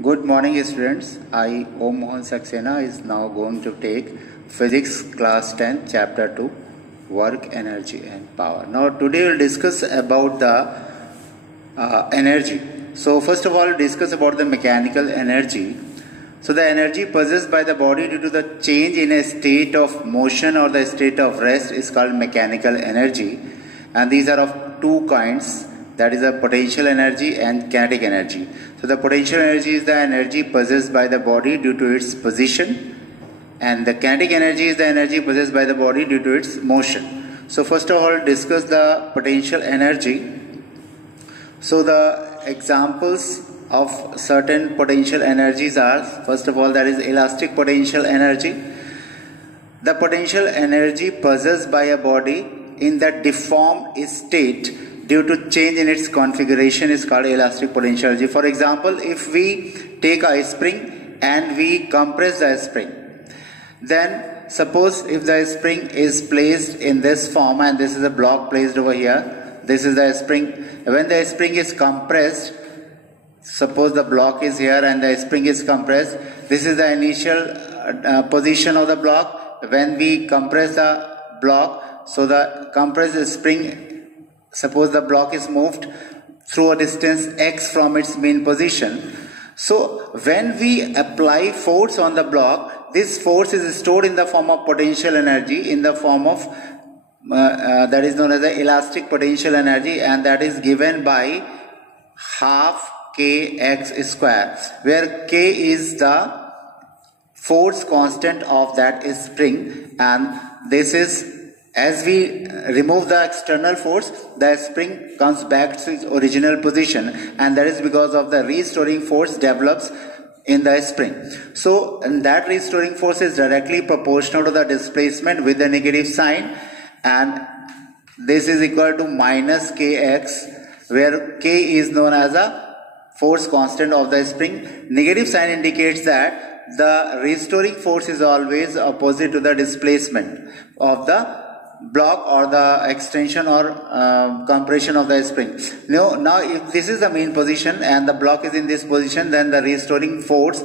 Good morning students. I Om Mohan Saxena is now going to take Physics class 10 chapter 2 Work, Energy and Power. Now today we will discuss about the energy. So first of all discuss about the mechanical energy. So the energy possessed by the body due to the change in a state of motion or the state of rest is called mechanical energy, and these are of two kinds, that is the potential energy and kinetic energy. So the potential energy is the energy possessed by the body due to its position, and the kinetic energy is the energy possessed by the body due to its motion. So first of all discuss the potential energy. So the examples of certain potential energies are, first of all, that is elastic potential energy. The potential energy possessed by a body in the deformed state due to change in its configuration is called elastic potential energy. For example, if we take a spring and we compress the spring, then suppose if the spring is placed in this form and this is a block placed over here, this is the spring. When the spring is compressed, suppose the block is here and the spring is compressed, this is the initial position of the block. When we compress the block, so the compressed spring, suppose the block is moved through a distance x from its main position. So when we apply force on the block, this force is stored in the form of potential energy, in the form of that is known as the elastic potential energy, and that is given by half kx square, where k is the force constant of that spring, and this is, as we remove the external force, the spring comes back to its original position, and that is because of the restoring force develops in the spring. So, and that restoring force is directly proportional to the displacement with the negative sign, and this is equal to minus kx, where k is known as a force constant of the spring. Negative sign indicates that the restoring force is always opposite to the displacement of the block or the extension or compression of the spring. Now if this is the main position and the block is in this position, then the restoring force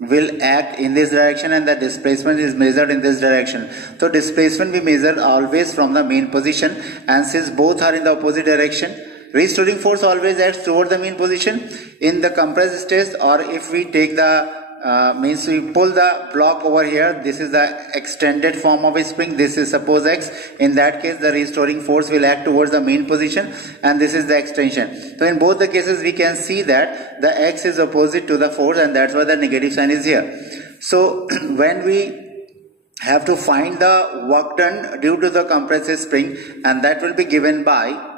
will act in this direction and the displacement is measured in this direction. So displacement we measure always from the main position, and since both are in the opposite direction, restoring force always acts toward the main position in the compressed state. Or if we take the means we pull the block over here, this is the extended form of a spring, this is suppose x, in that case the restoring force will act towards the main position, and this is the extension. So in both the cases we can see that the x is opposite to the force, and that's why the negative sign is here. So when we have to find the work done due to the compressive spring, and that will be given by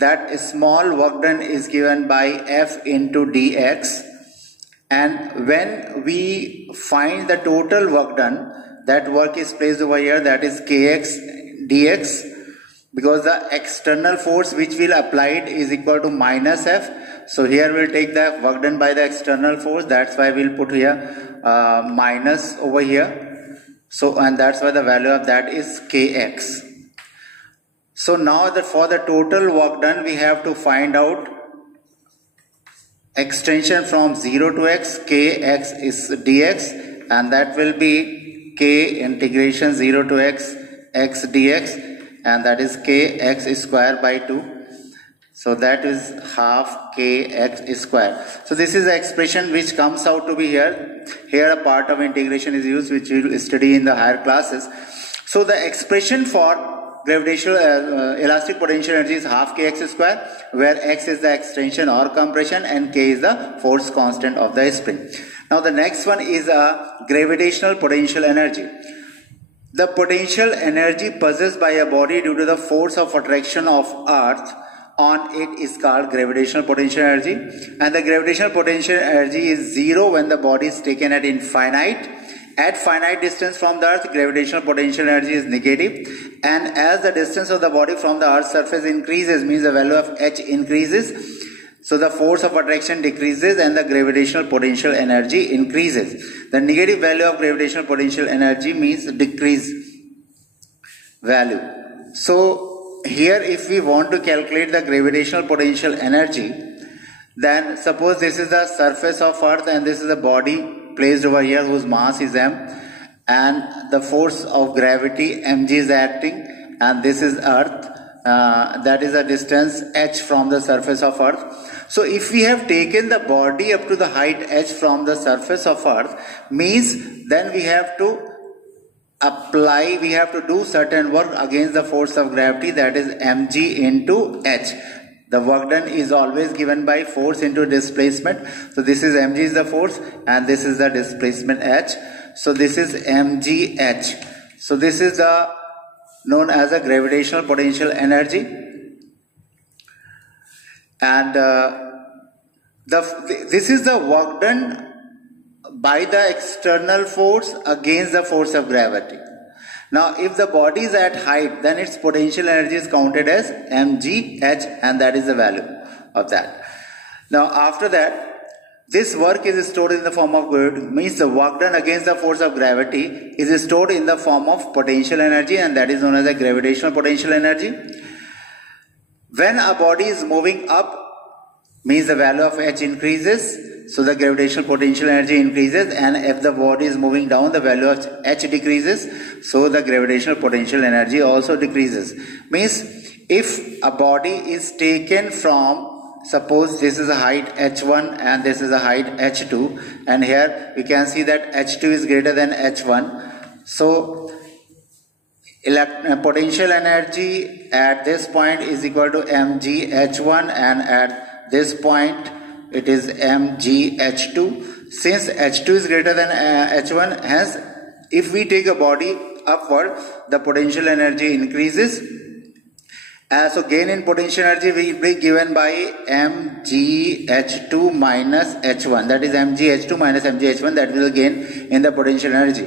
that small work done is given by f into dx, and when we find the total work done, that work is placed over here, that is kx dx, because the external force which will applied is equal to minus f. So here we'll take the work done by the external force, that's why we'll put here minus over here. So, and that's why the value of that is kx. So now that for the total work done, we have to find out extension from 0 to x, kx is dx, and that will be k integration 0 to x, x dx, and that is kx square by 2. So that is half kx square. So this is the expression which comes out to be here. Here a part of integration is used, which we will study in the higher classes. So the expression for gravitational elastic potential energy is half kx square, where x is the extension or compression and k is the force constant of the spring. Now the next one is a gravitational potential energy. The potential energy possessed by a body due to the force of attraction of earth on it is called gravitational potential energy, and the gravitational potential energy is zero when the body is taken at infinite. At finite distance from the earth, gravitational potential energy is negative, and as the distance of the body from the earth's surface increases, means the value of h increases, so the force of attraction decreases and the gravitational potential energy increases. The negative value of gravitational potential energy means decrease value. So here if we want to calculate the gravitational potential energy, then suppose this is the surface of Earth and this is a body placed over here whose mass is m, and the force of gravity mg is acting, and this is Earth, that is a distance h from the surface of Earth. So if we have taken the body up to the height h from the surface of Earth, means then we have to do certain work against the force of gravity, that is mg into h. The work done is always given by force into displacement. So this is mg is the force and this is the displacement h. So this is mgh. So this is the known as a gravitational potential energy, and this is the work done by the external force against the force of gravity. Now if the body is at height, then its potential energy is counted as mgh, and that is the value of that. Now after that, this work is stored in the form of means the work done against the force of gravity is stored in the form of potential energy, and that is known as the gravitational potential energy. When a body is moving up, means the value of h increases, so the gravitational potential energy increases, and if the body is moving down, the value of h decreases, so the gravitational potential energy also decreases. Means if a body is taken from, suppose this is a height h1 and this is a height h2, and here we can see that h2 is greater than h1, so potential energy at this point is equal to mgh1, and at this point it is mgh2. Since h2 is greater than h1, hence if we take a body upward, the potential energy increases. So gain in potential energy will be given by mgh2 minus h1, that is mgh2 minus mgh1, that will gain in the potential energy.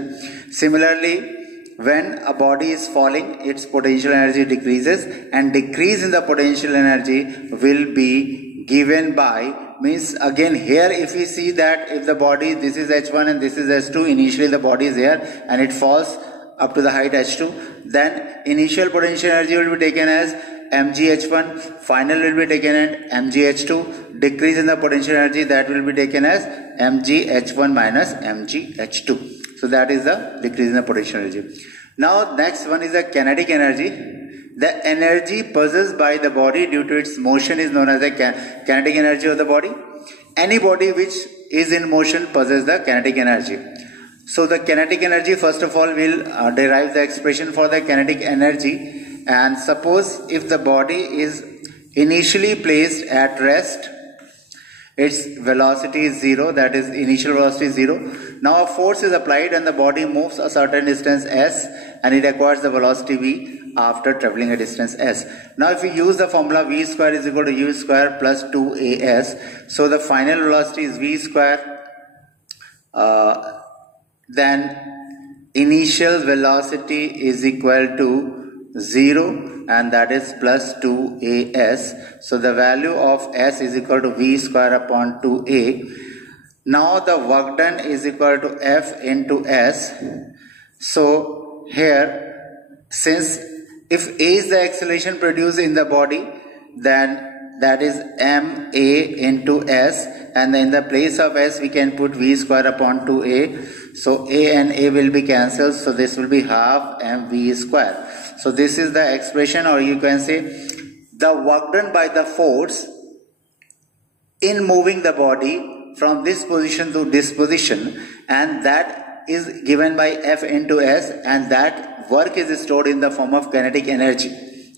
Similarly, when a body is falling, its potential energy decreases, and decrease in the potential energy will be given by, means again here if we see that if the body, this is h1 and this is h2, initially the body is here and it falls up to the height h2, then initial potential energy will be taken as mgh1, final will be taken as mgh2, decrease in the potential energy, that will be taken as mgh1 minus mgh2. So that is the decrease in the potential energy. Now next one is the kinetic energy. The energy possessed by the body due to its motion is known as the kinetic energy of the body. Any body which is in motion possesses the kinetic energy. So the kinetic energy, first of all, will derive the expression for the kinetic energy. And suppose if the body is initially placed at rest, its velocity is 0, that is initial velocity is 0. Now a force is applied and the body moves a certain distance s, and it acquires the velocity v after travelling a distance s. Now if we use the formula v square is equal to u square plus 2as, so the final velocity is v square, then initial velocity is equal to 0, and that is plus 2as. So the value of s is equal to v square upon 2a. Now the work done is equal to F into s. So here, since if a is the acceleration produced in the body, then that is ma into s, and in the place of s we can put v square upon 2a. So a and a will be cancelled, so this will be half mv square. So this is the expression, or you can say the work done by the force in moving the body from this position to this position, and that is given by F into S, and that work is stored in the form of kinetic energy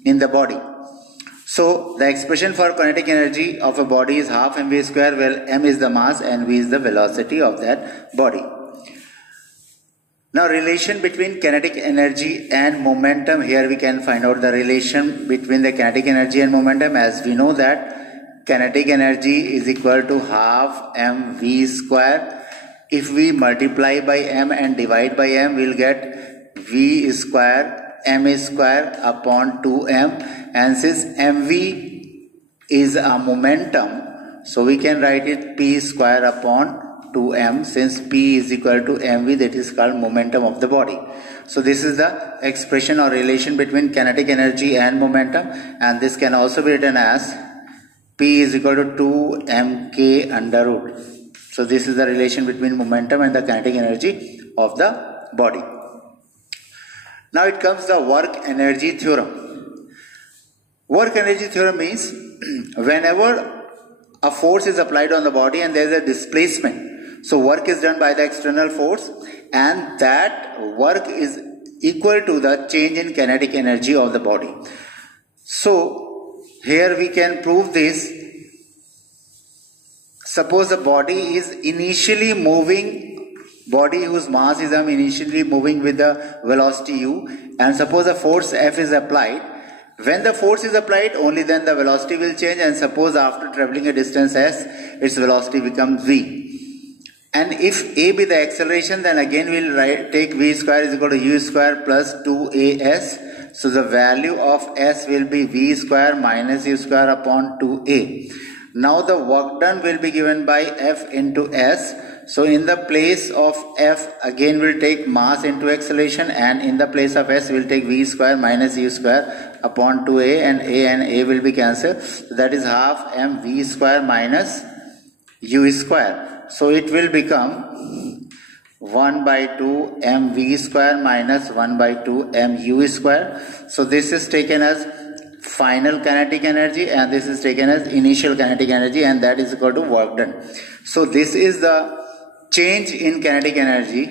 in the body. So the expression for kinetic energy of a body is half mv square, where m is the mass and v is the velocity of that body. Now relation between kinetic energy and momentum, here we can find out the relation between the kinetic energy and momentum. As we know that kinetic energy is equal to half mv square. If we multiply by m and divide by m, we will get v square m square upon 2m, and since mv is a momentum, so we can write it p square upon 2m. Since P is equal to mv, that is called momentum of the body. So this is the expression or relation between kinetic energy and momentum, and this can also be written as P is equal to 2mk under root. So this is the relation between momentum and the kinetic energy of the body. Now it comes the work energy theorem. Work energy theorem means whenever a force is applied on the body and there is a displacement, so work is done by the external force, and that work is equal to the change in kinetic energy of the body. So here we can prove this. Suppose a body is initially moving, body whose mass is initially moving with the velocity u, and suppose a force F is applied. When the force is applied, only then the velocity will change, and suppose after traveling a distance s, its velocity becomes v. And if a be the acceleration, then again we will take v square is equal to u square plus 2as. So the value of s will be v square minus u square upon 2a. Now the work done will be given by F into s. So in the place of F, again we'll take mass into acceleration, and in the place of s we'll take v square minus u square upon 2a, and a will be cancelled. So that is half mv square minus u square. So it will become 1 by 2 mv square minus 1 by 2 mu square. So this is taken as final kinetic energy, and this is taken as initial kinetic energy, and that is equal to work done. So this is the change in kinetic energy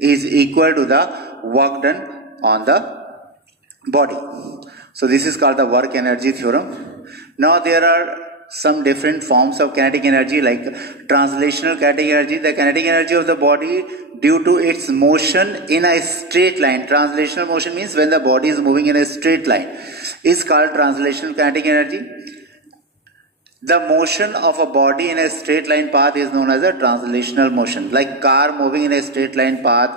is equal to the work done on the body. So this is called the work energy theorem. Now there are some different forms of kinetic energy, like translational kinetic energy, the kinetic energy of the body due to its motion in a straight line. Translational motion means when the body is moving in a straight line, is called translational kinetic energy. The motion of a body in a straight line path is known as a translational motion. Like car moving in a straight line path,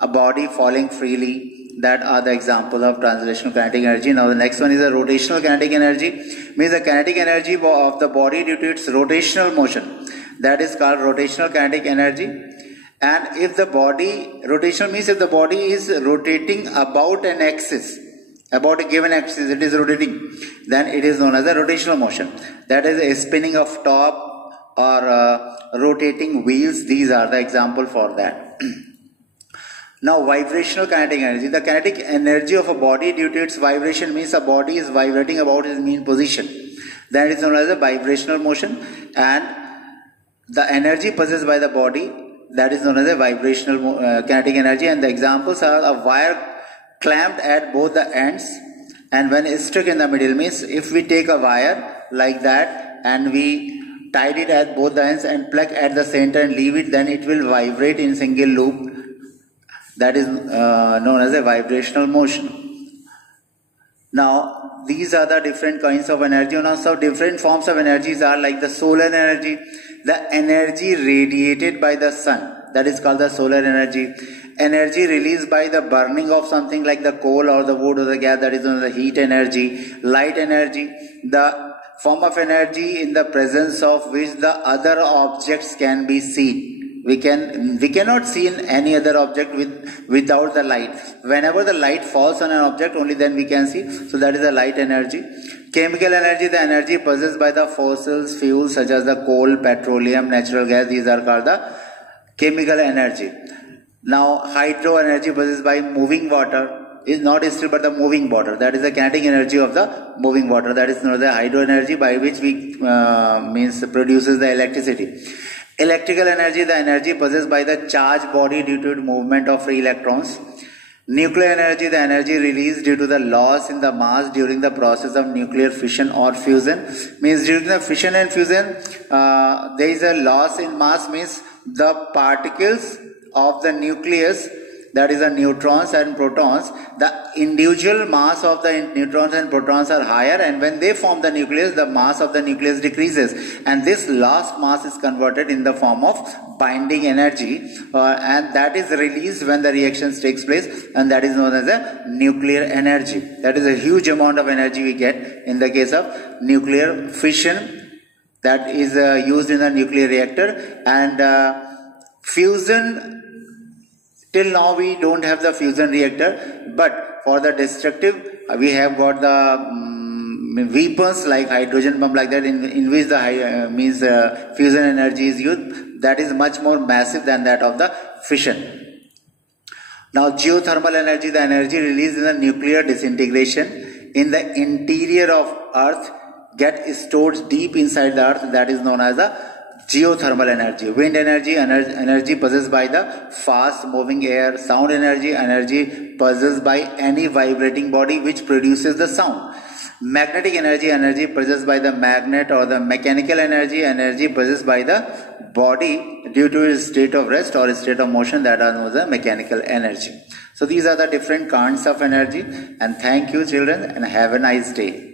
a body falling freely, that are the examples of translational kinetic energy. Now the next one is a rotational kinetic energy, means the kinetic energy of the body due to its rotational motion. That is called rotational kinetic energy. And if the body, rotational means if the body is rotating about an axis, about a given axis it is rotating, then it is known as a rotational motion. That is a spinning of top or rotating wheels. These are the example for that. Now vibrational kinetic energy. The kinetic energy of a body due to its vibration means a body is vibrating about its mean position. That is known as a vibrational motion, and the energy possessed by the body, that is known as a vibrational kinetic energy. And the examples are a wire clamped at both the ends, and when it's stuck in the middle, means if we take a wire like that and we tied it at both the ends and plug at the center and leave it, then it will vibrate in single loop. That is known as a vibrational motion. Now these are the different kinds of energy. Now some different forms of energies are like the solar energy, the energy radiated by the sun, that is called the solar energy. Energy released by the burning of something like the coal or the wood or the gas, that is known as the heat energy. Light energy, the form of energy in the presence of which the other objects can be seen. We cannot see in any other object without the light. Whenever the light falls on an object, only then we can see. So that is the light energy. Chemical energy, the energy possessed by the fossils fuels such as the coal, petroleum, natural gas. These are called the chemical energy. Now hydro energy possessed by moving water is not still but the moving water. That is the kinetic energy of the moving water. That is known as the hydro energy, by which we produces the electricity. Electrical energy, the energy possessed by the charged body due to movement of free electrons. Nuclear energy, the energy released due to the loss in the mass during the process of nuclear fission or fusion. Means during the fission and fusion, there is a loss in mass, means the particles of the nucleus, that is the neutrons and protons, the individual mass of the neutrons and protons are higher, and when they form the nucleus, the mass of the nucleus decreases, and this lost mass is converted in the form of binding energy, and that is released when the reactions takes place, and that is known as a nuclear energy. That is a huge amount of energy we get in the case of nuclear fission, that is used in a nuclear reactor, and Fusion, till now we don't have the fusion reactor, but for the destructive we have got the weapons like hydrogen bomb, like that, in which the fusion energy is used. That is much more massive than that of the fission. Now geothermal energy, the energy released in the nuclear disintegration in the interior of earth, get stored deep inside the earth, that is known as the geothermal energy. Wind energy, energy possessed by the fast moving air. Sound energy, energy possessed by any vibrating body which produces the sound. Magnetic energy, energy possessed by the magnet, or the mechanical energy, energy possessed by the body due to its state of rest or state of motion, that are known as the mechanical energy. So these are the different kinds of energy. And thank you children, and have a nice day.